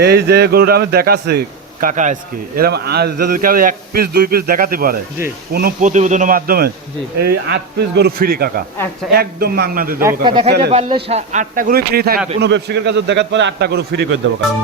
এই যে গরুটা আমি দেখাচ্ছি কাকা আজকে এরকম যদি কেউ এক পিস দুই পিস দেখাতে পারে। কোনো প্রতিবেদনের মাধ্যমে এই আট পিস গরু ফ্রি কাকা। আচ্ছা, একদম মাংনা দিয়ে দেবো কাকা পারলে আটটা গরু ফ্রি থাকে থাকবে। কোনো ব্যবসায়ীর কাছে দেখাতে পারে আটটা গরু ফ্রি করে দেবো কাকা।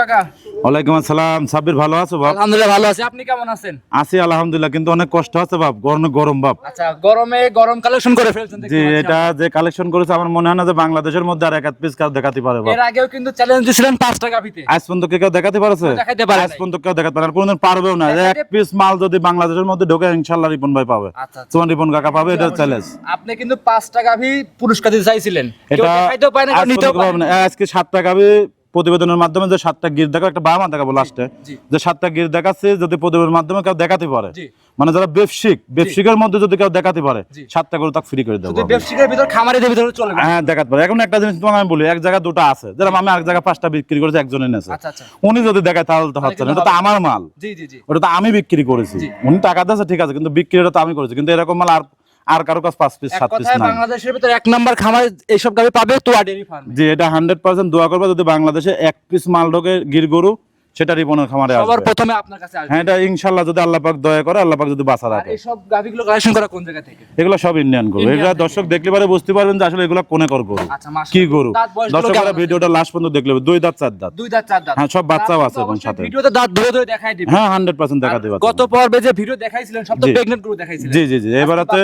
কাকা? ওয়ালাইকুম আসসালাম। সাব্বির ভালো আছো বাপ? আলহামদুলিল্লাহ ভালো আছি। আপনি কেমন আছেন? আছি আলহামদুলিল্লাহ কিন্তু অনেক কষ্ট আছে বাপ গরমে গরম বাপ। আচ্ছা গরমে গরম কালেকশন করে ফেলছেন জি এটা যে কালেকশন করেছে আমার মনে হয় না যে বাংলাদেশের মধ্যে আর এক আধ পিস কাউ দেখাতে পারে আমরা। বাপ। এর আগেও কিন্তু চ্যালেঞ্জ দিয়েছিলেন পাঁচ টাকা ভিতে আজ পর্যন্ত কেউ দেখাতে পারছে? দেখাতে পারে আজ পর্যন্ত কেউ দেখাতে পারে না, পারবেও না। এক পিস মাল যদি বাংলাদেশের মধ্যে ঢোকে ইনশাল্লাহ রিপন ভাই পাবে। আচ্ছা আচ্ছা। তোমার রিপন কাকা পাবে এটা চ্যালেঞ্জ আপনি কিন্তু পাঁচ টাকা ভি পুরস্কার দিতে চাইছিলেন। এটা। আজকে সাত টাকা প্রতিবেদনের মাধ্যমে যে সাতটা গির দেখা একটা বামা দেখাবো লাস্টে যে সাতটা গির দেখাচ্ছে যদি প্রতিবেদনের মাধ্যমে কেউ দেখাতে পারে। মানে যারা ব্যবসিক ব্যবসিকের মধ্যে যদি কেউ দেখাতে পারে সাতটা করে তাকে ফ্রি করে দেবো শুধু ভিতর খামারিদের ভিতরে চলে হ্যাঁ দেখাতে পারে। এখন একটা জিনিস তোমাকে আমি বলি এক জায়গায় দুটো আছে। যেরকম আমি এক জায়গায় পাঁচটা বিক্রি করেছি একজনে নেছে আচ্ছা আচ্ছা। উনি যদি দেখায় তাহলে তো হচ্ছে না। এটা তো আমার মাল। ওটা তো আমি বিক্রি করেছি। উনি টাকা দিয়েছে ঠিক আছে কিন্তু বিক্রিটা তো আমি করেছি। কিন্তু এরকম মাল আর আর কারও কাছে পাঁচ পিস সাত পিস না বাংলাদেশের ভিতরে এক নাম্বার খামার এইসব গাবি পাবে তো ডেরি ফার্ম জি এটা হান্ড্রেড পার্সেন্ট দোয়া করবে যদি বাংলাদেশে এক পিস মাল ঢোকে গির গরু সেটা রিপনের খামারে সবার প্রথমে আপনার কাছে আসবে। হ্যাঁ এটা ইনশাল্লাহ যদি আল্লাহ পাক দয়া করে আল্লাহ পাক যদি বাঁচা রাখে। এইসব গাভিগুলো কালেকশন করা কোন জায়গা থেকে? এগুলো সব ইন্ডিয়ান গরু। দর্শক দেখলে পারে বুঝতে পারবেন যে আসলে এগুলো কোনে কর গরু আচ্ছা কি গরু। দাঁত বয়সগুলো দর্শক কেমন আছে? ভিডিওটা লাস্ট পর্যন্ত দেখলে দুই দাঁত চার দাঁত। দুই দাঁত চার দাঁত। হ্যাঁ, সব বাচ্চাও আছে এবং সাথে। ভিডিওতে দাঁত ধরে ধরে দেখাই দিবেন হ্যাঁ হান্ড্রেড পার্সেন্ট দেখা আর গত পর্বে যে ভিডিও দেখাইছিলেন সব তো প্রেগন্যান্ট গরু দেখাইছিলেন। জি জি জি। এবারেতে।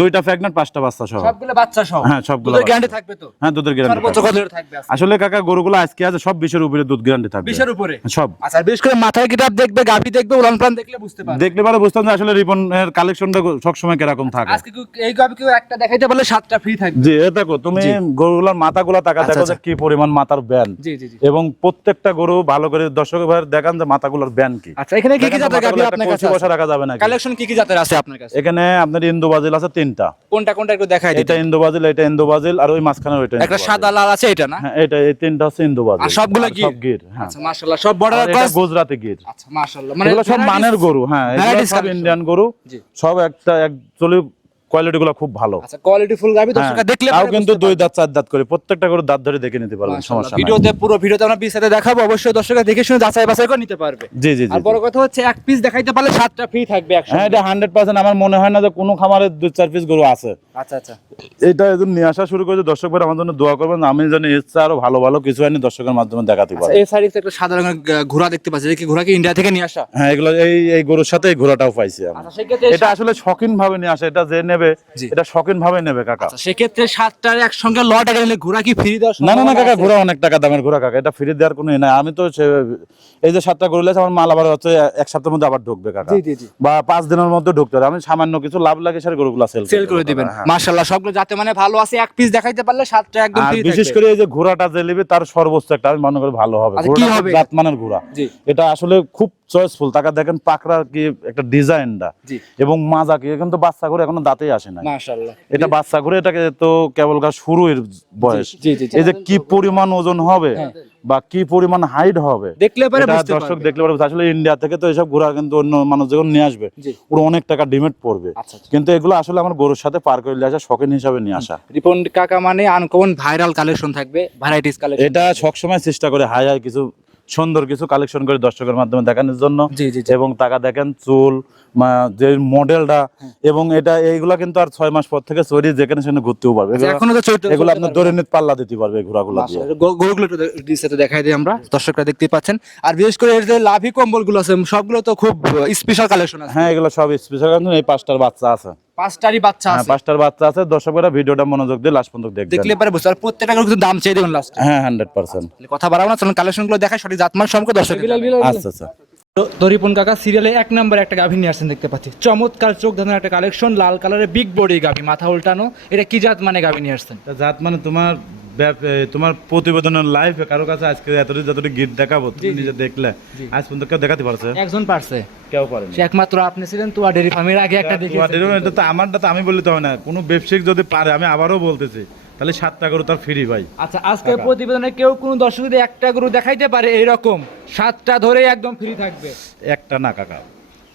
দুইটা প্রেগনেন্ট পাঁচটা বাচ্চা সহ। সবগুলো বাচ্চা সহ। হ্যাঁ, সবগুলো দুধের গ্যারান্টি থাকবে তো? হ্যাঁ দুধের সর্বোচ্চ গ্যারান্টি কত থাকবে আসলে কাকা গরুগুলো আজকে আছে সব বিশের উপরে দুধ গ্যারান্টি থাকবে। বিশের উপরে? সব। আচ্ছা বিশেষ করে মাথায় কিতাব দেখবে গাভি দেখবে উলান প্লান দেখলে বুঝতে পারবে। দেখলে পারে বুঝতাম যে আসলে রিপন এর কালেকশনটা সবসময় কীরকম থাকে। আজকে এই গাভি কেউ একটা দেখাইতে পারলে সাতটা ফ্রি থাকবে। জি দেখো তুমি গরুগুলোর মাথাগুলো টাকা আচ্ছা, দেখো যে আচ্ছা। কি পরিমাণ মাথার ব্যান জি জি এবং প্রত্যেকটা গরু ভালো করে দর্শক ভাইয়ের দেখান যে মাথাগুলোর ব্যান কি। আচ্ছা এখানে কি কি জাতের গাভি আপনার কাছে বসা রাখা যাবে না কালেকশন কি কি জাতের আছে আপনার কাছে? এখানে আপনার ইন্দো বাজিল আছে তিনটা। কোনটা কোনটা একটু দেখাই এটা ইন্দো বাজিল এটা ইন্দো বাজিল আর ওই মাঝখানে ওইটা একটা সাদা লাল আছে এটা না? হ্যাঁ এটা এই তিনটা হচ্ছে ইন্দো বাজিল। আর সবগুলো গির? সব গির হ্যাঁ। আচ্ছা মাশাআল্লাহ সব বর্ডার গির আচ্ছা মাশাআল্লাহ মানে এগুলো সব মানের গরু হ্যাঁ এগুলো সব ইন্ডিয়ান গরু সব একটা গুলো খুব ভালো। আচ্ছা কোয়ালিটি ফুল গাভি হ্যাঁ, দর্শকরা দেখলে তাও কিন্তু দুই দাঁত চার দাঁত করে প্রত্যেকটা করে দাঁত ধরে দেখে নিতে পারবেন সমস্যা নাই। ভিডিওতে পুরো ভিডিওতে আমরা বিস্তারিত দেখাবো অবশ্যই দর্শকরা দেখে শুনে যাচাই বাছাই করে নিতে পারবে। জি জি জি আর বড় কথা হচ্ছে এক পিস দেখাইতে পারলে সাতটা ফ্রি থাকবে হ্যাঁ এটা আমার মনে হয় না যে কোনো খামারের দুই চার পিস গরু আছে। আচ্ছা আচ্ছা। এটা একদম নিয়ে আসা শুরু করেছে। দর্শক ভাই আমার জন্য দোয়া করবেন। আমি জানি ইচ্ছা আরও ভালো ভালো কিছু আনি দর্শকের মাধ্যমে দেখাতে পারি। এই সাইডে একটা সাদা রঙের ঘোড়া দেখতে পাচ্ছি। কি ঘোড়া কি ইন্ডিয়া থেকে নিয়ে আসা? হ্যাঁ এগুলো এই এই গরুর সাথে এই ঘোড়াটাও পাইছি আমি। এটা আসলে শখিন ভাবে নিয়ে আসে। এটা যে নেবে এটা শখিন ভাবে নেবে কাকা। সেক্ষেত্রে সাতটার একসঙ্গে লট আগে নিলে ঘোড়া কি ফ্রি দেওয়ার না না না কাকা ঘোড়া অনেক টাকা দামের ঘোড়া কাকা। এটা ফ্রি দেওয়ার কোনো নাই। আমি তো এই যে সাতটা গরু আমার মাল আবার হচ্ছে এক সপ্তাহের মধ্যে আবার ঢুকবে কাকা। বা পাঁচ দিনের মধ্যে ঢুকতে হবে। আমি সামান্য কিছু লাভ লাগে সেটা গরুগুলা সেল সেল করে দিবেন। মাশাআল্লাহ সবগুলো যাতে মানে ভালো আছে এক পিস দেখাইতে পারলে সাতটা একদম ফ্রি বিশেষ করে এই যে ঘোড়াটা যে নিবে তার সর্বোচ্চ একটা আমি মনে করি ভালো হবে। আচ্ছা, কি হবে? জাতমানের ঘোড়া। এটা আসলে খুব চয়েসফুল তাকে দেখেন পাকড়ার কি একটা ডিজাইনটা। এবং মাজা কি এখন তো বাচ্চা করে এখনও দাঁতেই আসে না মাশাআল্লাহ। এটা বাচ্চা করে এটাকে তো কেবল শুরুর বয়স। এই যে কি পরিমাণ ওজন হবে? হ্যাঁ। বা কি পরিমাণ হাইট হবে দেখলে পরে দর্শক দেখলে পারবে আসলে ইন্ডিয়া থেকে তো এসব ঘোড়া কিন্তু অন্য মানুষ যখন নিয়ে আসবে। পুরো অনেক টাকা ডিমেট পড়বে। আচ্ছা আচ্ছা। কিন্তু এগুলো আসলে আমার গরুর সাথে পার করে আসা শখিন হিসাবে নিয়ে আসা। রিপন কাকা মানে আনকমন ভাইরাল কালেকশন থাকবে ভ্যারাইটিস কালেকশন এটা সবসময় চেষ্টা করে হাই হাই কিছু সুন্দর কিছু কালেকশন করে দর্শকের মাধ্যমে দেখানোর জন্য। এবং টাকা দেখেন চুল যে মডেলটা এবং এটা এইগুলা কিন্তু আর ছয় মাস পর থেকে চড়ি যেখানে সেখানে ঘুরতেও পারবে। আচ্ছা, এগুলা- আপনার দৈনিক পাল্লা দিতে পারবে গো- গরুগুলো একটু দেখাই দিই আমরা। দর্শকরা দেখতেই পাচ্ছেন। আর বিশেষ করে এর যে লাভি কম্বলগুলো আছে সবগুলো তো খুব স্পেশাল কালেকশন আছে। হ্যাঁ এগুলো সব স্পেশাল কালেকশন এই পাঁচটার বাচ্চা আছে। পাঁচটারই বাচ্চা হ্যাঁ আছে। পাঁচটার বাচ্চা আছে। দর্শকেরা ভিডিওটা মনোযোগ দিয়ে লাস্ট পর্যন্ত দেখবেন। দেখলে পরে বুঝতে প্রত্যেকটা কিন্তু দাম চেয়ে দেবেন লাস্ট হ্যাঁ হান্ড্রেড পার্সেন্ট কথা বাড়াবো না চলুন কালেকশনগুলো দেখায় সঠিক জাতমান সম্পর্কে দর্শক আচ্ছা আচ্ছা। তো- তো রিপন কাকা সিরিয়ালে এক নম্বর একটা গাভী নিয়ে আসছেন দেখতে পাচ্ছি। চমৎকার চোখ ধানের একটা কালেকশন লাল কালারের বিগ বডি গাভী মাথা উল্টানো। এটা কি জাত মানে গাভী নিয়ে আসছেন? জাত মানে তোমার তোমার প্রতিবেদনের লাইফে কারও কাছে আজকে এতটি যতটি গীত দেখাবো তুমি নিজে দেখলে। আজ পর্যন্ত কেউ দেখাতে পারছে? একজন পারছে। কেউ পারেনি। সে একমাত্র আপনি ছিলেন তুয়া ডেরি ফার্মের আগে একটা দেখি এটা তো আমারটা তো আমি বললে তো হবে না। কোনো ব্যবসায়িক যদি পারে আমি আবারও বলতেছি। তাহলে সাতটা গরু তার ফ্রি ভাই। আচ্ছা আজকের প্রতিবেদনে কেউ কোনো দর্শক যদি একটা গরু দেখাইতে পারে এইরকম সাতটা ধরে একদম ফ্রি থাকবে। একটা না কাকা।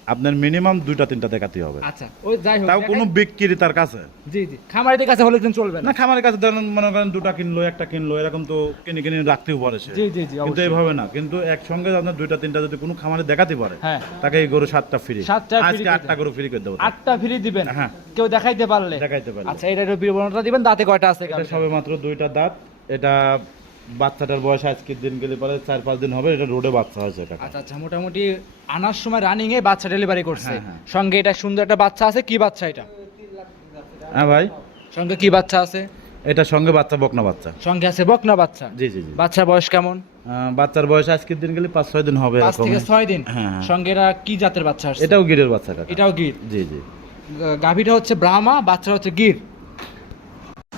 আপনার মিনিমাম দুইটা তিনটা দেখাতে হবে। আচ্ছা ওই যাই হোক তাও কোনো বিক্রি তার কাছে? জি জি খামারিদের কাছে হলে কিন্তু চলবে না। খামারের কাছে ধরেন মনে করেন দুটা কিনলো একটা কিনলো এরকম তো কিনে কিনে রাখতেও পারে সে। জি জি জি কিন্তু এইভাবে না কিন্তু একসঙ্গে আপনার দুইটা তিনটা যদি কোনো খামারে দেখাতে পারে হ্যাঁ। তাকে এই গরু সাতটা ফ্রি সাতটা আজকে আটটা গরু ফ্রি করে দেবো আটটা ফ্রি দিবেন? হ্যাঁ। কেউ দেখাইতে পারলে? দেখাইতে পারলে। আচ্ছা এটা বিবরণটা দিবেন দাঁতে কয়টা আছে সবে মাত্র দুইটা দাঁত এটা বাচ্চাটার বয়স আজকের দিন গেলে পরে চার পাঁচ দিন হবে এটা রোডে বাচ্চা হয়েছে কাকা আচ্ছা আচ্ছা মোটামুটি আনার সময় রানিং এ বাচ্চা ডেলিভারি করছে। হ্যাঁ, হ্যাঁ। সঙ্গে এটা সুন্দর একটা বাচ্চা আছে কি বাচ্চা এটা? হ্যাঁ ভাই। সঙ্গে কি বাচ্চা আছে? এটা সঙ্গে বাচ্চা বকনা বাচ্চা। সঙ্গে আছে বকনা বাচ্চা? জি জি জি। বাচ্চার বয়স কেমন? বাচ্চার বয়স আজকের দিন গেলে পাঁচ ছয় দিন হবে পাঁচ থেকে ছয় দিন? হ্যাঁ। সঙ্গে এটা কি জাতের বাচ্চা আসছে? এটাও গিরের বাচ্চা এটাও গির? জি জি। গাভীটা হচ্ছে ব্রাহ্মা বাচ্চা হচ্ছে গির।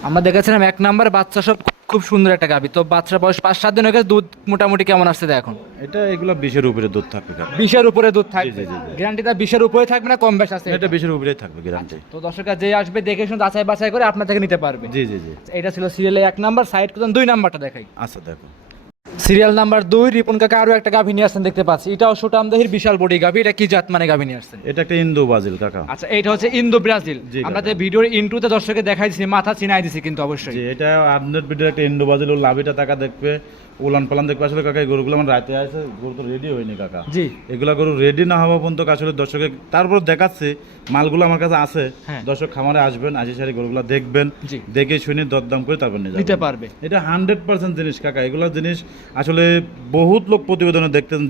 আমরা দেখেছিলাম এক নাম্বার বাচ্চা সব খুব সুন্দর একটা গাভী তো বাচ্চা বয়স পাঁচ সাত দিন হয়ে গেছে দুধ মোটামুটি কেমন আসছে এখন এটা এগুলো বিশের উপরে দুধ থাকবে বিশের উপরে দুধ থাকবে। গ্যারান্টিটা বিশের উপরে থাকবে না কম বেশ আছে এটা বিশের উপরে থাকবে গ্যারান্টি তো দর্শকরা যে আসবে দেখে শুনে যাচাই বাছাই করে আপনার থেকে নিতে পারবে। জি জি জি। এটা ছিল সিরিয়ালে এক নাম্বার সাইড দুই নাম্বারটা দেখাই। আচ্ছা দেখো। সিরিয়াল নাম্বার দুই রিপন কাকা আরও একটা গাভী নিয়ে আসছেন দেখতে পাচ্ছি। এটাও সুটামদাহির বিশাল বডি গাভী। এটা কি জাত মানে গাভী নিয়ে আসছেন এটা একটা ইন্দো ব্রাজিল কাকা। আচ্ছা এটা হচ্ছে ইন্দো ব্রাজিল। আমরা যে ভিডিওর ইন্টুতে দর্শকে দেখাই দিছি মাথা চিনাই দিছি কিন্তু অবশ্যই। জি এটা আপডেট ভিডিও একটা ইন্দো ব্রাজিল ও লাভিটা টাকা দেখবে। উলান পালান দেখবে আসলে কাকা এই গরুগুলো আমার রাতে আছে গরু তো রেডি হয়নি কাকা। জি। এগুলা গরু রেডি না হওয়া পর্যন্ত আসলে দর্শকে তারপর দেখাচ্ছে মালগুলো আমার কাছে আছে। হ্যাঁ। দর্শক খামারে আসবেন আসি সারি গরুগুলো দেখবেন দেখে শুনে দরদাম করে তারপর নিয়ে নিতে পারবে। এটা হান্ড্রেড পার্সেন্ট জিনিস কাকা এগুলো জিনিস আসলে বহুত লোক প্রতিবেদনে দেখতেন।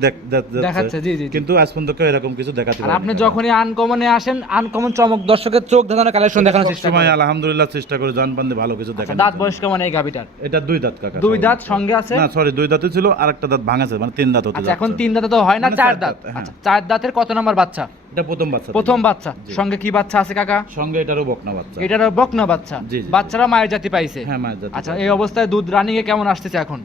দেখাচ্ছে, জি, জি। কিন্তু আজ পর্যন্ত কেউ এরকম কিছু দেখাতে আপনি যখনই আনকমনে আসেন আনকমন চমক দর্শকের চোখ ধাঁধানো কালেকশন দেখানোর চেষ্টা আলহামদুলিল্লাহ চেষ্টা করে জান ভালো কিছু আচ্ছা, দেখা দাঁত বয়স কেমন এই গাভীটার? এটা দুই দাঁত কাকা দুই দাঁত সঙ্গে আছে? না সরি দুই দাঁতে ছিল আর একটা দাঁত ভাঙাছে মানে তিন দাঁত হতে আচ্ছা এখন তিন দাঁতে তো হয় না মানে চার দাঁত, হ্যাঁ। আচ্ছা চার দাঁতের কত নাম্বার বাচ্চা? এটা প্রথম বাচ্চা প্রথম বাচ্চা। সঙ্গে কি বাচ্চা আছে কাকা? সঙ্গে এটারও বকনা বাচ্চা। এটার বকনা বাচ্চা। বাচ্চারা মায়ের জাতি পাইছে? হ্যাঁ মায়ের জাতি আচ্ছা এই অবস্থায় দুধ রানিং এ কেমন আসতেছে এখন?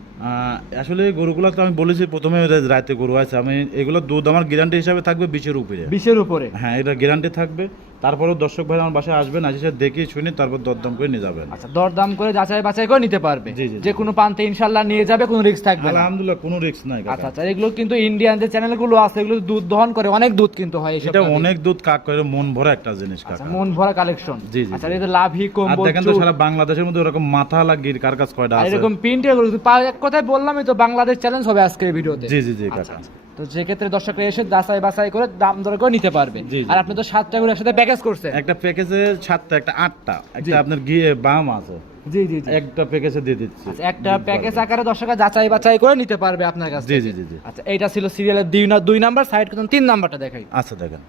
আসলে গরুগুলো তো আমি বলেছি প্রথমে রাতে গরু আছে আমি এগুলো দুধ আমার গ্যারান্টি হিসাবে থাকবে বিশের উপরে। বিশের উপরে? হ্যাঁ এটা গ্যারান্টি থাকবে। তারপরেও দর্শক ভাই আমার বাসায় আসবেন আসে দেখে শুনে তারপর দরদাম করে নিয়ে যাবেন। আচ্ছা দরদাম করে যাচাই বাছাই করে নিতে পারবে। যে কোনো প্রান্তে ইনশাল্লাহ নিয়ে যাবে কোনো রিস্ক থাকবে আলহামদুলিল্লাহ কোনো রিস্ক নাই আচ্ছা আচ্ছা এগুলো কিন্তু ইন্ডিয়ান যে চ্যানেলগুলো আছে এগুলো দুধ দহন করে অনেক দুধ কিন্তু হয় এটা। অনেক দুধ কাক করে মন ভরা একটা জিনিস আচ্ছা কাকা মন ভরা কালেকশন জি, জি, আচ্ছা। এটা লাভি আর কম্বল দেখেন তো সারা বাংলাদেশের মধ্যে ওরকম মাথা লাগিয়ে কার কাছে কয়টা আছে? এরকম প্রিন্টের এক কথায় বললামই তো বাংলাদেশ চ্যালেঞ্জ হবে আজকের ভিডিওতে। জি জি জি আচ্ছা, কাকা আচ্ছা। তো সেক্ষেত্রে দর্শকরা এসে যাচাই বাছাই করে দাম দর করে নিতে পারবে। আর আপনি তো সাতটা করে একসাথে প্যাকেজ করছেন। একটা প্যাকেজে সাতটা একটা আটটা একটা আপনার গিয়ে বাম আছে। জি জি জি। একটা প্যাকেজে দিয়ে দিচ্ছি। আচ্ছা, একটা প্যাকেজ আকারে দর্শকরা যাচাই বাছাই করে নিতে পারবে আপনার কাছে জি জি জি আচ্ছা এইটা ছিল সিরিয়ালের দুই না দুই নাম্বার সাইড করুন তিন নাম্বারটা দেখাই। আচ্ছা দেখেন।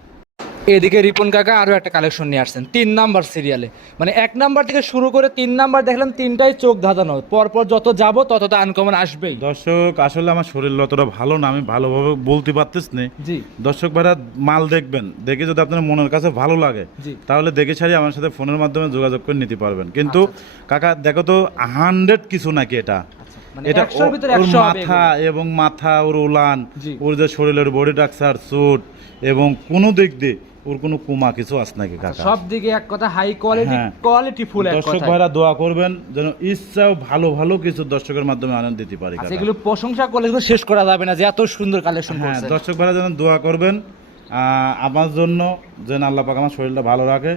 এদিকে রিপন কাকা আরও একটা কালেকশন নিয়ে আসছেন তিন নাম্বার সিরিয়ালে মানে এক নাম্বার থেকে শুরু করে তিন নাম্বার দেখলাম তিনটাই চোখ ধাঁধানো পরপর যত যাব তত তো আনকমন আসবেই। দর্শক আসলে আমার শরীর অতটা ভালো না আমি ভালোভাবে বলতে পারতেছ না জি। দর্শক ভাইরা মাল দেখবেন দেখে যদি আপনার মনের কাছে ভালো লাগে তাহলে দেখে ছাড়ি আমার সাথে ফোনের মাধ্যমে যোগাযোগ করে নিতে পারবেন। কিন্তু কাকা দেখো তো হান্ড্রেড কিছু নাকি এটা? আচ্ছা, মানে এটা ওর মাথা এবং মাথা ওর উলান ওর যে শরীরের বডি টাকচার চুট এবং কোনো দিক দিয়ে ওর কোনো কুমা কিছু আছে নাকি কাকা সব দিকে এক কথা হাই কোয়ালিটি। কোয়ালিটি ফুল এক দর্শক ভাইরা দোয়া করবেন যেন ইচ্ছাও ভালো ভালো কিছু দর্শকের মাধ্যমে আনন্দ দিতে পারি আচ্ছা কাকা। এগুলো প্রশংসা করলে এগুলো শেষ করা যাবে না যে এত সুন্দর কালেকশন হ্যাঁ করছে দর্শক ভাইরা যেন দোয়া করবেন আমার জন্য যেন আল্লাহ পাক আমার শরীরটা ভালো রাখে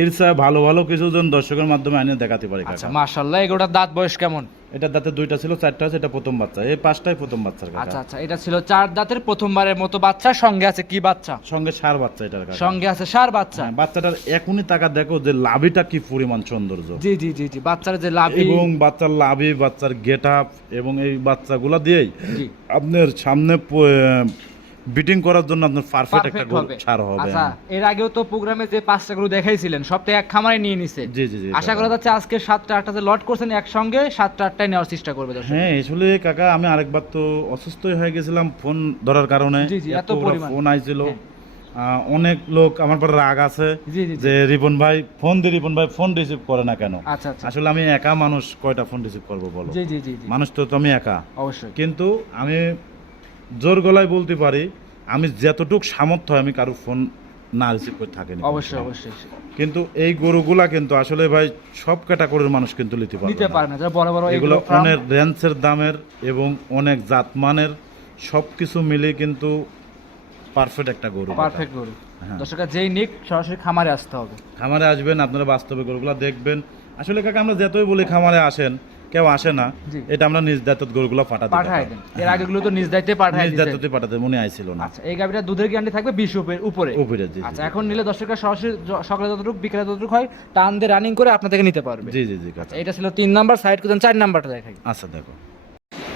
ইরসা ভালো ভালো কিছু যেন দর্শকের মাধ্যমে আনিয়ে দেখাতে পারি আচ্ছা মাশাআল্লাহ এগুলোর দাঁত বয়স কেমন? এটা দাঁতে দুইটা ছিল চারটা আছে এটা প্রথম বাচ্চা। এই পাঁচটাই প্রথম বাচ্চার আচ্ছা কাকা। আচ্ছা এটা ছিল চার দাঁতের প্রথমবারের মতো বাচ্চা সঙ্গে আছে কি বাচ্চা? সঙ্গে সার বাচ্চা এটার কাকা। সঙ্গে আছে সার বাচ্চা? হ্যাঁ, বাচ্চাটার এখনই টাকা দেখো যে লাভিটা কি পরিমাণ সৌন্দর্য। জি জি জি জি বাচ্চার যে লাভি। এবং বাচ্চার লাভি বাচ্চার গেট আপ এবং এই বাচ্চাগুলো দিয়েই আপনার সামনে বিটিং করার জন্য আপনার পারফেক্ট একটা গরু ছাড় হবে। আচ্ছা। এর আগেও তো প্রোগ্রামে যে পাঁচটা গরু দেখাইছিলেন সবটা এক খামারে নিয়ে নিছে। জি জি জি আশা করা যাচ্ছে আজকে সাতটা আটটাতে লট করছেন একসঙ্গে সাতটা আটটায় নেওয়ার চেষ্টা করবে দর্শক। হ্যাঁ আসলে কাকা আমি আরেকবার তো অসুস্থই হয়ে গেছিলাম ফোন ধরার কারণে। জি, জি, এত পরিমাণ। ফোন আইছিল। হ্যাঁ। অনেক লোক আমার পর রাগ আছে যে রিপন ভাই ফোন দিয়ে রিপন ভাই ফোন রিসিভ করে না কেন? আচ্ছা আচ্ছা। আসলে আমি একা মানুষ কয়টা ফোন রিসিভ করব বলো? মানুষ তো তো আমি একা। অবশ্যই। কিন্তু আমি জোর গলায় বলতে পারি আমি যতটুক সামর্থ্য আমি কারও ফোন না রিসিভ করে থাকেনি অবশ্যই অবশ্যই কিন্তু এই গরুগুলা কিন্তু আসলে ভাই সব ক্যাটাগরির মানুষ কিন্তু নিতে পারবে নিতে পারে না যারা বড় বড় এগুলো অনেক রেঞ্জের দামের এবং অনেক জাতমানের সব কিছু মিলে কিন্তু পারফেক্ট একটা গরু পারফেক্ট গরু। হ্যাঁ। দর্শকরা যেই নিক সরাসরি খামারে আসতে হবে। খামারে আসবেন আপনারা বাস্তবে গরুগুলা দেখবেন। আসলে কাকা আমরা যতই বলি খামারে আসেন কেউ আসে না এটা আমরা নিজ দায়িত্ব গরুগুলো পাঠাতে পাঠাই দেন। এর আগেগুলো তো নিজ দায়িত্বে পাঠাই নিজ দায়িত্বতে পাঠাতে মনে আইছিল না। আচ্ছা এই গাবিটা দুধের গ্যারান্টি থাকবে বিশ উপরে উপরে। উপরে জি আচ্ছা এখন নিলে দর্শকরা সরাসরি সকালে যতটুকু বিকেলে যতটুকু হয় টান দিয়ে রানিং করে আপনাদেরকে নিতে পারবে। জি জি জি আচ্ছা এটা ছিল তিন নাম্বার সাইড করতেন চার নাম্বারটা দেখাই। আচ্ছা দেখো।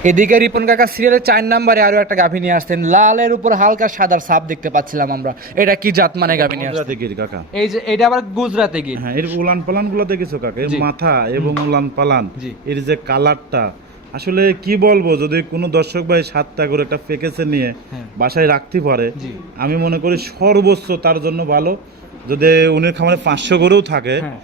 এদিকে রিপন কাকা সিরিয়ালের চার নাম্বারে আরও একটা গাভী নিয়ে আসতেন লালের উপর হালকা সাদার সাপ দেখতে পাচ্ছিলাম আমরা। এটা কি জাত মানে গাভী নিয়ে আসতেন কাকা। এই যে এটা আবার গুজরাতে গিয়ে হ্যাঁ এর উলান পালানগুলো দেখেছ কাকা এর মাথা এবং উলান পালান এর যে কালারটা আসলে কি বলব যদি কোনো দর্শক ভাই সাতটা করে একটা প্যাকেজে নিয়ে হ্যাঁ। বাসায় রাখতে পারে আমি মনে করি সর্বোচ্চ তার জন্য ভালো। যদি উনির খামারে পাঁচশো করেও থাকে হ্যাঁ।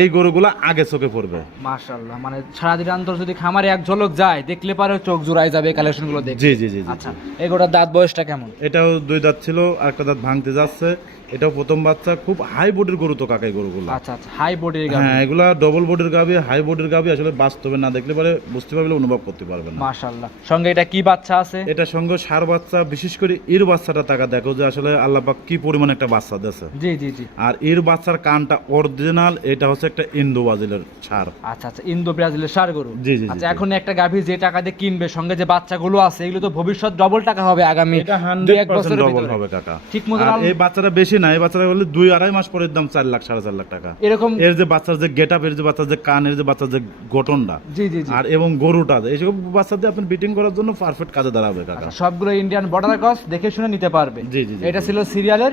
এই গরুগুলো আগে চোখে পড়বে। মাশাআল্লাহ মানে সারাদিন অন্তর যদি খামারে এক ঝলক যায় দেখলে পারে চোখ জোড়ায় যাবে কালেকশনগুলো দেখে জি জি জি আচ্ছা এই এগুলোর দাঁত বয়সটা কেমন? এটাও দুই দাঁত ছিল একটা দাঁত ভাঙতে যাচ্ছে। এটাও প্রথম বাচ্চা খুব হাই বডির গরু তো কাকাই গরুগুলো। আচ্ছা আচ্ছা হাই বডির হ্যাঁ এগুলা ডবল বডির গাবি হাই বডির গাবি আসলে বাস্তবে না দেখলে পরে বুঝতে পারবে অনুভব করতে পারবে না। মাশাআল্লাহ। সঙ্গে এটা কি বাচ্চা আছে? এটার সঙ্গে সার বাচ্চা বিশেষ করে এর বাচ্চাটা টাকা দেখো যে আসলে আল্লাহ পাক কি পরিমাণ একটা বাচ্চা দিয়েছে। জি জি জি। আর এর বাচ্চার কানটা অরিজিনাল এটা হচ্ছে একটা ইন্দো বাজিলের সার। আচ্ছা আচ্ছা ইন্দো ব্রাজিলের সার গরু? জি, জি, আচ্ছা এখন একটা গাভী যে টাকা দিয়ে কিনবে সঙ্গে যে বাচ্চাগুলো আছে এগুলো তো ভবিষ্যৎ ডবল টাকা হবে আগামী এটা এক বছরের ডবল ভিতরে। হবে কাকা। ঠিক মতো এই বাচ্চাটা বেশি না এই বাচ্চাটা হলে দুই আড়াই মাস পরের দাম চার লাখ সাড়ে চার লাখ টাকা। এরকম এর যে বাচ্চার যে গেটের যে বাচ্চার যে কান এর যে বাচ্চার যে গঠনটা জি জি আর এবং গরুটা এইসব বাচ্চাদের আপনি বিটিং করার জন্য পারফেক্ট কাজে দাঁড়াবে কাকা। আচ্ছা, সবগুলো ইন্ডিয়ান বর্ডার ক্রস দেখে শুনে নিতে পারবে। জি, জি, এটা ছিল সিরিয়ালের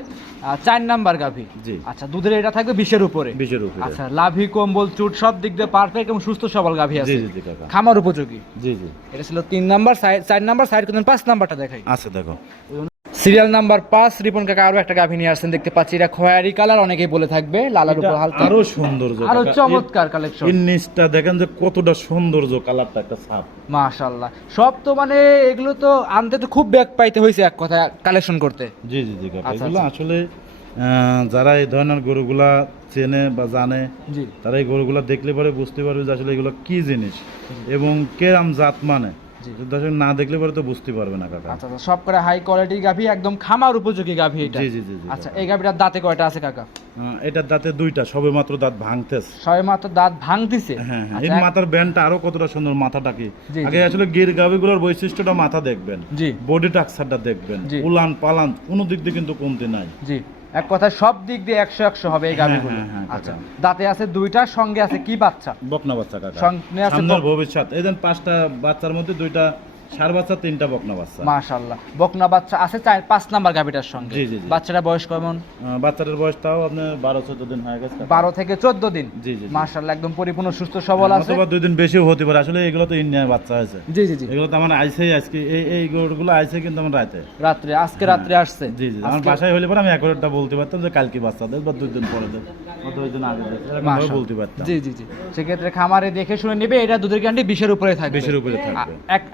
চার নাম্বার গাভী। জি। আচ্ছা দুধের এটা থাকবে বিশের উপরে। বিশের উপরে। আচ্ছা লাভি কম্বল চুট সব দিক দিয়ে পারফেক্ট এবং সুস্থ সবল গাভী আছে। জি জি কাকা। খামার উপযোগী। জি জি। এটা ছিল তিন নাম্বার চার নাম্বার সাইড করতেন পাঁচ নাম্বারটা দেখাই। আচ্ছা দেখো। সিরিয়াল নাম্বার পাঁচ রিপন কাকা আরও একটা গাভী নিয়ে আসছেন দেখতে পাচ্ছি। এটা খয়েরি কালার অনেকেই বলে থাকবে লালার উপর হালকা। আরও সৌন্দর্য আরও চমৎকার কালেকশন নিচটা দেখেন যে কতটা সৌন্দর্য কালারটা একটা ছাপ। মাশাআল্লাহ। সব তো মানে এগুলো তো আনতে তো খুব ব্যাগ পাইতে হয়েছে এক কথা কালেকশন করতে। জি জি জি আচ্ছা, এগুলো আসলে যারা এই ধরনের গরুগুলা চেনে বা জানে জি। তারা এই গরুগুলা দেখলে পরে বুঝতে পারবে যে আসলে এগুলো কি জিনিস এবং কেরাম জাত মানে। আসলে না দেখলে পরে তো বুঝতে পারবে না কাকা। আচ্ছা আচ্ছা সব করে হাই গাভী একদম খামার উপযোগী গাভী এটা? জি জি জি আচ্ছা এই গাভীটার দাঁতে কয়টা আছে কাকা? এটার দাঁতে দুইটা সবে মাত্র দাঁত ভাঙতেছে। সবে মাত্র দাঁত ভাঙতিছে? হ্যাঁ হ্যাঁ আচ্ছা, এর মাথার ব্যান্ডটা আরও কতটা সুন্দর মাথাটা কি? আগে। আসলে গির গাভিগুলোর বৈশিষ্ট্যটা মাথা দেখবেন। জি। বডি টাক্সারটা দেখবেন। উলান পালান কোনো দিক দিয়ে কিন্তু কমতি নাই। জি। এক কথায় সব দিক দিয়ে একশো একশো হবে এই গাভীগুলো হ্যাঁ, হ্যাঁ, আচ্ছা দাঁতে আছে দুইটা সঙ্গে আছে কি বাচ্চা? বকনা বাচ্চা কাকা। সঙ্গে আছে ভবিষ্যৎ। এই দেন পাঁচটা বাচ্চার মধ্যে দুইটা সার বাচ্চা তিনটা বকনা বাচ্চা। মাশাআল্লাহ। বকনা বাচ্চা আছে চার পাঁচ নাম্বার গাভীটার সঙ্গে। জি, জি। বাচ্চাটা বয়স কেমন? বাচ্চাটার বয়সটাও আপনার বারো চোদ্দ দিন হয়ে গেছে। কাকা। বারো থেকে চোদ্দ দিন। জি জি। মাশাআল্লাহ একদম পরিপূর্ণ সুস্থ সবল আছে। অথবা দুই দিন বেশিও হতে পারে। আসলে এগুলো তো ইন্ডিয়ান বাচ্চা আছে জি জি জি। এগুলো তো আমার আইসেই আজকে এই এই গরুগুলো আইসে কিন্তু আমার রাতে। রাত্রে আজকে রাত্রে আসছে। জি জি আমার বাসায় হলে পরে আমি একবারটা বলতে পারতাম যে কালকে বাচ্চা দেয় বা দুই দিন পরে দেয় বা দুই দিন আগে দেয় এরকম ভাবে মাশাআল্লাহ। বলতে পারতাম। জি জি জি। সেক্ষেত্রে খামারে দেখে শুনে নেবে এটা দুধের গ্যারান্টি বিশের উপরে থাকবে। বেশির উপরে থাকবে।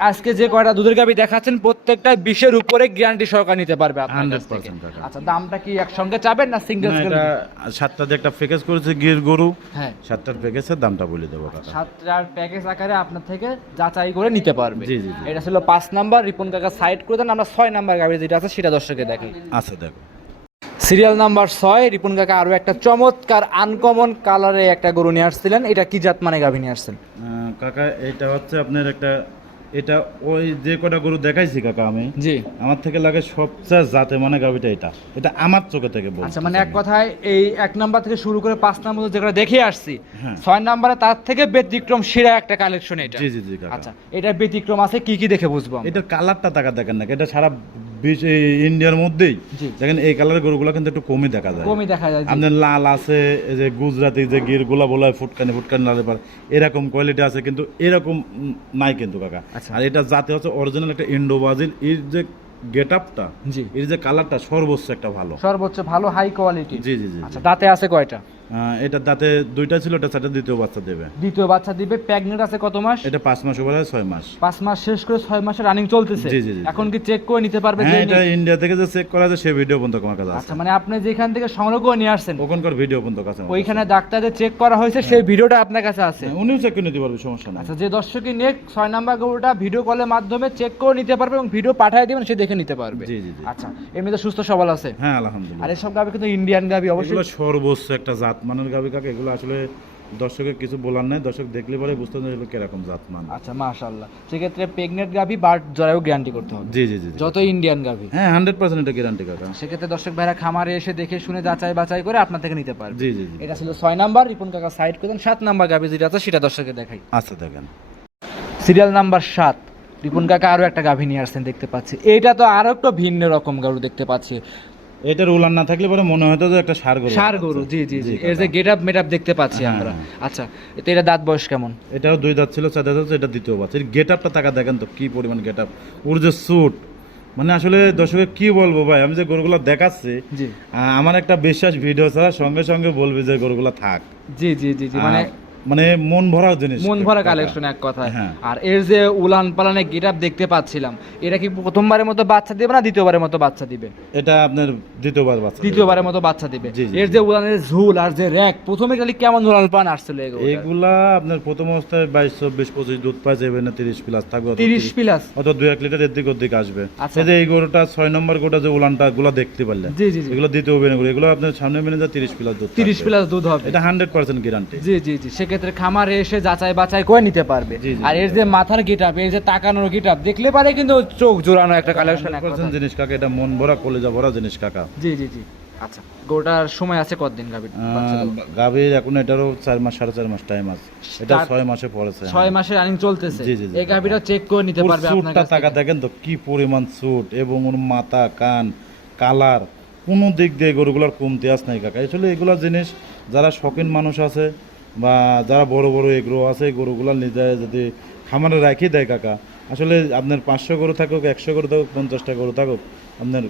আজকে যে কয়টা দুধের গাবি দেখাচ্ছেন প্রত্যেকটা বিশের উপরে গ্যারান্টি সহকার নিতে পারবে আপনার কাছ থেকে। 100% টাকা। আচ্ছা দামটা কি একসঙ্গে চাবেন না সিঙ্গেল সাতটা দিয়ে একটা প্যাকেজ করেছে গির গরু। হ্যাঁ। সাতটার প্যাকেজের দামটা বলে দেবো সাতটার প্যাকেজ আকারে আপনার থেকে যাচাই করে নিতে পারবে। জি, জি। এটা ছিল পাঁচ নাম্বার রিপন কাকা সাইড করে দেন আমরা ছয় নাম্বার গাড়ি যেটা আছে সেটা দর্শকে দেখি আচ্ছা দেখো। সিরিয়াল নাম্বার ছয় রিপন কাকা আরও একটা চমৎকার আনকমন কালারে একটা গরু নিয়ে আসছিলেন। এটা কি জাত মানে গাভী নিয়ে আসছেন? কাকা এটা হচ্ছে আপনার একটা এটা ওই যে কটা গরু দেখাইছি কাকা আমি জি। আমার থেকে লাগে সবচেয়ে জাতে মানে গাভিটা এটা। এটা আমার চোখে থেকে বলছি আচ্ছা মানে এক কথায় এই এক নাম্বার থেকে শুরু করে পাঁচ নাম্বার যেগুলো দেখে আসছি হ্যাঁ। ছয় নাম্বারে তার থেকে ব্যতিক্রম সেরা একটা কালেকশন এটা। জি জি জি কাকা। আচ্ছা এটা ব্যতিক্রম আছে কি কি দেখে বুঝব এটা কালারটা টাকা দেখেন না এটা সারা ইন্ডিয়ার মধ্যেই দেখেন এই কালারের গরুগুলো কিন্তু একটু কমই দেখা যায়। কমই দেখা যায় আপনার লাল আছে এই যে গুজরাটি যে গিরগুলা বলা হয় ফুটকানি ফুটকানি লাল পার এরকম কোয়ালিটি আছে কিন্তু এরকম নাই কিন্তু কাকা। আচ্ছা। আর এটা জাতে হচ্ছে অরিজিনাল একটা ইন্ডো বাজিল এর যে গেট আপটা জি। এর যে কালারটা সর্বোচ্চ একটা ভালো। সর্বোচ্চ ভালো হাই কোয়ালিটি জি জি জি। আচ্ছা দাঁতে আছে কয়টা? এটা দাঁতে দুইটা ছিল এটা চারটা দ্বিতীয় বাচ্চা দেবে। দ্বিতীয় বাচ্চা দিবে প্রেগনেন্ট আছে কত মাস? এটা পাঁচ মাস ওভার ছয় মাস। পাঁচ মাস শেষ করে ছয় মাসে রানিং চলতেছে। জি, জি, এখন কি চেক করে নিতে পারবে হ্যাঁ এটা ইন্ডিয়া থেকে যে চেক করা আছে সে ভিডিও পর্যন্ত আমার কাছে আচ্ছা মানে আপনি যেখান থেকে সংগ্রহ করে নিয়ে আসছেন ওখানকার ভিডিও পর্যন্ত কাছে ওইখানে ডাক্তারদের চেক করা হয়েছে সেই ভিডিওটা আপনার কাছে আছে। হ্যাঁ, উনিও চেক করে নিতে পারবে সমস্যা নাই। আচ্ছা যে দর্শকই নিয়ে ছয় নাম্বার গরুটা ভিডিও কলের মাধ্যমে চেক করে নিতে পারবে এবং ভিডিও পাঠিয়ে দিবেন সে দেখে নিতে পারবে। জি জি আচ্ছা এমনিতে সুস্থ সবল আছে। হ্যাঁ আলহামদুলিল্লাহ। আর এসব গাবি কিন্তু ইন্ডিয়ান গাবি অবশ্যই। সর্বোচ্চ একটা জাত মানের গাবি কাকে এগুলো আসলে দর্শকের কিছু বলার নাই। দর্শক দেখলে পরে বুঝতে পারবে এগুলো কীরকম জাত মান আচ্ছা মাশাআল্লাহ। সেক্ষেত্রে প্রেগনেন্ট গাবি বাট জরায়ু গ্যারান্টি করতে হবে। জি জি জি। যত ইন্ডিয়ান গাবি হ্যাঁ হান্ড্রেড পার্সেন্ট এটা গ্যারান্টি কাকা সেক্ষেত্রে দর্শক ভাইরা খামারে এসে দেখে শুনে যাচাই বাছাই করে আপনার থেকে নিতে পারবে। জি জি জি। এটা ছিল ছয় নাম্বার। রিপন কাকা সাইড করতেন সাত নাম্বার গাবি যেটা আছে সেটা দর্শকে দেখাই। আচ্ছা দেখেন। সিরিয়াল নাম্বার সাত। রিপন কাকা আরও একটা গাভী নিয়ে আসছেন দেখতে পাচ্ছি। এটা তো আরও একটু ভিন্ন রকম গরু দেখতে পাচ্ছি। এটার উলান না থাকলে পরে মনে হতো যে একটা সার গরু সার গরু জি জি জি। এর যে গেট আপ মেট আপ দেখতে পাচ্ছি হ্যাঁ, আমরা। হ্যাঁ। আচ্ছা তো এটা দাঁত বয়স কেমন? এটাও দুই দাঁত ছিল চার দাঁত এটা দ্বিতীয় বাচ্চা। এর গেট আপটা টাকা দেখেন তো কি পরিমাণ গেট আপ ওর যে স্যুট মানে আসলে দর্শকের কি বলব ভাই আমি যে গরুগুলো দেখাচ্ছি জি। আমার একটা বিশ্বাস ভিডিও ছাড়া সঙ্গে সঙ্গে বলবে যে গরুগুলো থাক। জি জি জি জি মানে মানে মন ভরা জিনিস। মন ভরা কালেকশন এক কথায় হ্যাঁ। আর এর যে উলান পালানে গেট দেখতে পাচ্ছিলাম এটা কি প্রথমবারের মতো বাচ্চা দিবে না দ্বিতীয়বারের মতো বাচ্চা দিবে? এটা আপনার দ্বিতীয়বার বাচ্চা দ্বিতীয়বারের মতো বাচ্চা দিবে। এর যে উলানের ঝুল আর যে র্যাক প্রথমে খালি কেমন উলান পান আসছিল এগুলো? আপনার প্রথম অবস্থায় বাইশ চব্বিশ পঁচিশ দুধ পাই যাবে না তিরিশ প্লাস থাকবে তিরিশ 30 প্লাস? অত দু এক লিটার এদিক ওদিক আসবে। আচ্ছা। এই যে এই গরুটা ছয় নম্বর গরুটা যে উলানটা গুলো দেখতে পারলেন জি জি জি। এগুলো দ্বিতীয় বেনে এগুলো আপনার সামনে মেনে যা তিরিশ প্লাস দুধ তিরিশ থাকবে। প্লাস দুধ হবে। এটা হান্ড্রেড পার্সেন্ট গ্যারান্টি জি জি জি। সেক্ষেত্রে খামারে এসে যাচাই বাছাই করে নিতে পারবে। আর এর যে মাথার গেট আপ এর যে তাকানোর গেট আপ দেখলে পারে কিন্তু চোখ জোড়ানো একটা কালেকশন জিনিস কাকা এটা মন ভরা কলেজা ভরা জিনিস কাকা। জি জি জি। আচ্ছা গোটার সময় আছে কতদিন গাভীর? গাভীর এখন এটারও চার মাস সাড়ে চার মাস টাইম আছে। এটা ছয় মাসে পড়েছে ছয় মাসে রানিং চলতেছে। জি, জি, জি। এই গাভীটা চেক করে নিতে পারবে আপনার টাকা দেখেন তো কি পরিমাণ স্যুট এবং ওর মাথা কান কালার কোনো দিক দিয়ে গরুগুলোর কমতি আস নাই কাকা। আসলে এগুলো জিনিস যারা শখিন মানুষ আছে বা যারা বড় বড় এগ্রো আছে গরুগুলো নিজে যদি খামারে রাখি দেয় কাকা। আসলে আপনার পাঁচশো গরু থাকুক একশো গরু থাকুক পঞ্চাশটা গরু থাকুক আপনার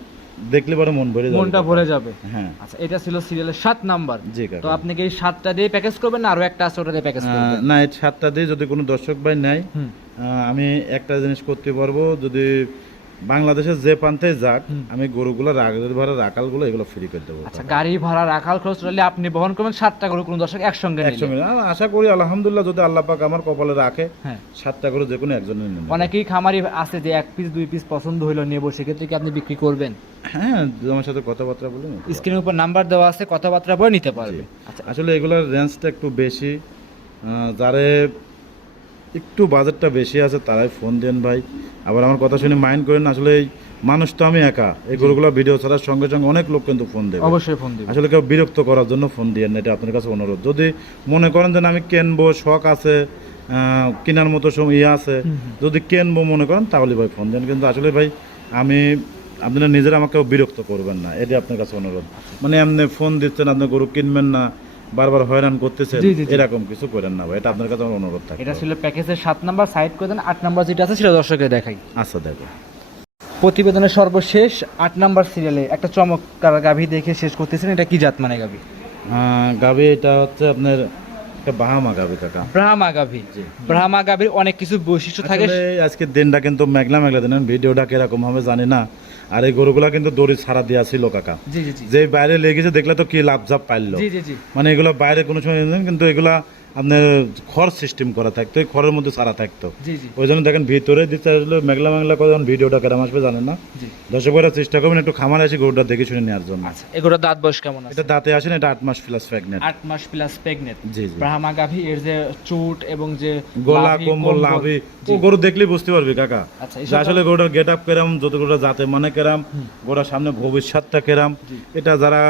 দেখলে পরে মন ভরে যাবে। মনটা ভরে যাবে। হ্যাঁ। আচ্ছা এটা ছিল সিরিয়ালের সাত নাম্বার। জি তো আপনি কি এই সাতটা দিয়ে প্যাকেজ করবেন না আরও একটা আছে ওটা দিয়ে প্যাকেজ করবেন? না এই সাতটা দিয়ে যদি কোনো দর্শক ভাই নেয় আমি একটা জিনিস করতে পারব যদি বাংলাদেশের যে প্রান্তে যাক আমি গরুগুলো রাগের ভাড়া রাখালগুলো এগুলো ফ্রি করে দেবো। আচ্ছা গাড়ি ভাড়া রাখাল খরচ হলে আপনি বহন করবেন সাতটা গরু কোনো দর্শক একসঙ্গে একসঙ্গে আশা করি আলহামদুলিল্লাহ যদি আল্লাহ পাক আমার কপালে রাখে হ্যাঁ। সাতটা গরু যে কোনো একজনের নেবে। অনেকেই খামারি আছে যে এক পিস দুই পিস পছন্দ হইল নেব সেক্ষেত্রে কি আপনি বিক্রি করবেন? হ্যাঁ আমার সাথে কথাবার্তা বলুন স্ক্রিনের উপর নাম্বার দেওয়া আছে কথাবার্তা বলে নিতে পারবে। আচ্ছা। আসলে এগুলোর রেঞ্জটা একটু বেশি। যারে একটু বাজেটটা বেশি আছে তারাই ফোন দেন ভাই। আবার আমার কথা শুনে মাইন্ড করেন আসলে মানুষ তো আমি একা। এই গরুগুলো ভিডিও ছাড়ার সঙ্গে সঙ্গে অনেক লোক কিন্তু ফোন দেবে। অবশ্যই ফোন দেবে। আসলে কেউ বিরক্ত করার জন্য ফোন দিয়ে না এটা আপনার কাছে অনুরোধ। যদি মনে করেন যে আমি কেনবো শখ আছে কেনার মতো সময় ইয়ে আছে যদি কিনবো মনে করেন তাহলে ভাই ফোন দেন। কিন্তু আসলে ভাই আমি আপনারা নিজেরা আমাকে বিরক্ত করবেন না এটি আপনার কাছে অনুরোধ। মানে এমনি ফোন দিচ্ছেন আপনি গরু কিনবেন না বারবার হয়রান করতেছে। এরকম কিছু করেন না ভাই এটা আপনার কাছে আমার অনুরোধ থাকে এটা ছিল প্যাকেজের সাত নাম্বার সাইড করে দেন আট নাম্বার যেটা আছে সেটা দর্শকদের দেখাই। আচ্ছা দেখো। প্রতিবেদনের সর্বশেষ আট নাম্বার সিরিয়ালে একটা চমৎকার গাভী দেখে শেষ করতেছেন এটা কি জাত মানে গাভী? গাভী এটা হচ্ছে আপনার একটা বাহামা গাভী কাকা ব্রাহ্মা গাভী। ব্রাহ্মা গাভীর অনেক কিছু বৈশিষ্ট্য থাকে। আজকে আজকের দিনটা কিন্তু মেঘলা মেঘলা দিন। ভিডিওটা কীরকম হবে জানি না। আর এই গরুগুলা কিন্তু দড়ি ছাড়া দেওয়া ছিল কাকা। যে বাইরে লেগেছে দেখলে তো কি লাভ ঝাপ পাইলো মানে এগুলো বাইরে কোনো সময় কিন্তু এগুলা আপনার খড় সিস্টেম করা থাকতো এই খড়ের মধ্যে ছাড়া থাকতো। ওই জন্য দেখেন ভিতরে দিতে আসলে মেঘলা মেঘলা করে ভিডিওটা কেরাম আসবে জানেন না? দর্শকরা চেষ্টা করবেন একটু খামারে এসে গরুটা দেখে শুনে নেওয়ার জন্য। আচ্ছা এগুলোর দাঁত বয়স কেমন এটা দাঁতে আসেন এটা আট মাস প্লাস প্রেগনেন্ট আট মাস প্লাস প্রেগনেন্ট জি জি। ব্রাহ্মা গাভী এর যে চুট এবং যে গোলা লাভি, কম্বল লাভি ও গরু দেখলে বুঝতে পারবি কাকা। আচ্ছা আসলে গরুটার গেট আপ কেরাম যত গরুটা জাতে মানে কেরাম গোড়ার সামনে ভবিষ্যৎটা কেরাম। এটা যারা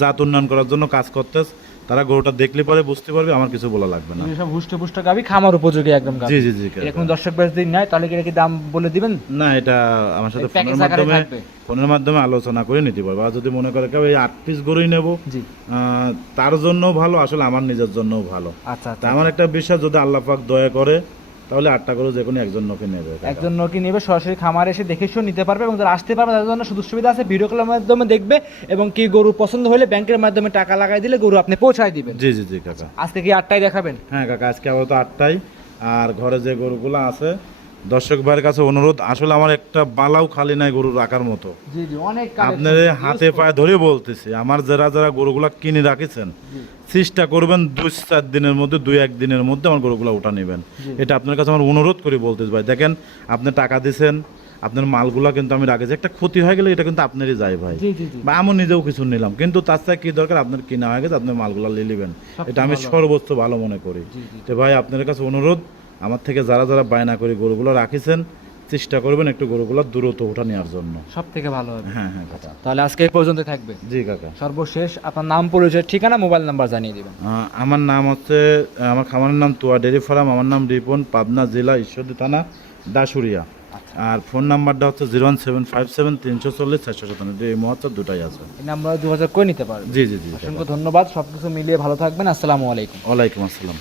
জাত উন্নয়ন করার জন্য কাজ করতে তারা গরুটা দেখলে পরে বুঝতে পারবে আমার কিছু বলা লাগবে না। সব হুষ্ট পুষ্ট গাবি খামার উপযোগী একদম গাবি। জি জি জি এখন দর্শক বেশ দিন নাই তাহলে কি দাম বলে দিবেন? না এটা আমার সাথে ফোনের মাধ্যমে ফোনের মাধ্যমে আলোচনা করে নিতে পারবে। আর যদি মনে করে কেউ এই আট পিস গরুই নেব জি। তার জন্য ভালো আসলে আমার নিজের জন্যও ভালো। আচ্ছা আচ্ছা। আমার একটা বিশ্বাস যদি আল্লাহ পাক দয়া করে তাহলে আটটা গরু যে কোনো একজন নকি নেবে একজন নকি নেবে সরাসরি খামার এসে দেখে শুনে নিতে পারবে এবং যারা আসতে পারবে তাদের জন্য সুযোগ সুবিধা আছে। ভিডিও কলের মাধ্যমে দেখবে এবং কি গরু পছন্দ হলে ব্যাংকের মাধ্যমে টাকা লাগাই দিলে গরু আপনি পৌঁছায় দিবেন। জি জি জি কাকা। আজকে কি আটটায় দেখাবেন? হ্যাঁ কাকা আজকে আবার তো আটটায়। আর ঘরে যে গরুগুলো আছে দর্শক ভাইয়ের কাছে অনুরোধ আসলে আমার একটা বালাও খালি নাই গরু রাখার মতো। আপনার হাতে পায়ে ধরে বলতেছি আমার যারা যারা গরুগুলা কিনে রাখেছেন চেষ্টা করবেন দুই চার দিনের মধ্যে দুই এক দিনের মধ্যে আমার গরুগুলা উঠা নেবেন। এটা আপনার কাছে আমার অনুরোধ করে বলতেছি ভাই। দেখেন আপনি টাকা দিছেন আপনার মালগুলা কিন্তু আমি রাখেছি। একটা ক্ষতি হয়ে গেলে এটা কিন্তু আপনারই যায় ভাই। বা আমি নিজেও কিছু নিলাম। কিন্তু তার সাথে কি দরকার? আপনার কিনা হয়ে গেছে আপনার মালগুলা নিয়ে নেবেন। এটা আমি সর্বোচ্চ ভালো মনে করি। তো ভাই আপনার কাছে অনুরোধ আমার থেকে যারা যারা বায়না করে গরুগুলো রাখিছেন চেষ্টা করবেন একটু গরুগুলো দূরত্ব ওঠা নেওয়ার জন্য। সব থেকে ভালো হবে। হ্যাঁ হ্যাঁ কাকা। তাহলে আজকে এই পর্যন্ত থাকবে। জি কাকা। সর্বশেষ আপনার নাম পরিচয় ঠিকানা মোবাইল নাম্বার জানিয়ে দিবেন। আমার নাম হচ্ছে আমার খামারের নাম তোয়া ডেরি ফার্ম আমার নাম রিপন পাবনা জেলা ঈশ্বরদী থানা দাসুরিয়া আচ্ছা। আর ফোন নাম্বারটা হচ্ছে zero one seven five seven তিনশো চল্লিশ চারশো সাতান্ন এই মুহূর্তে দুটাই আছে। এই নাম্বার দু হাজার করে নিতে পারবেন জি জি জি অসংখ্য ধন্যবাদ। সবকিছু মিলিয়ে ভালো থাকবেন। আসসালামু আলাইকুম। ওয়ালাইকুম আসসালাম।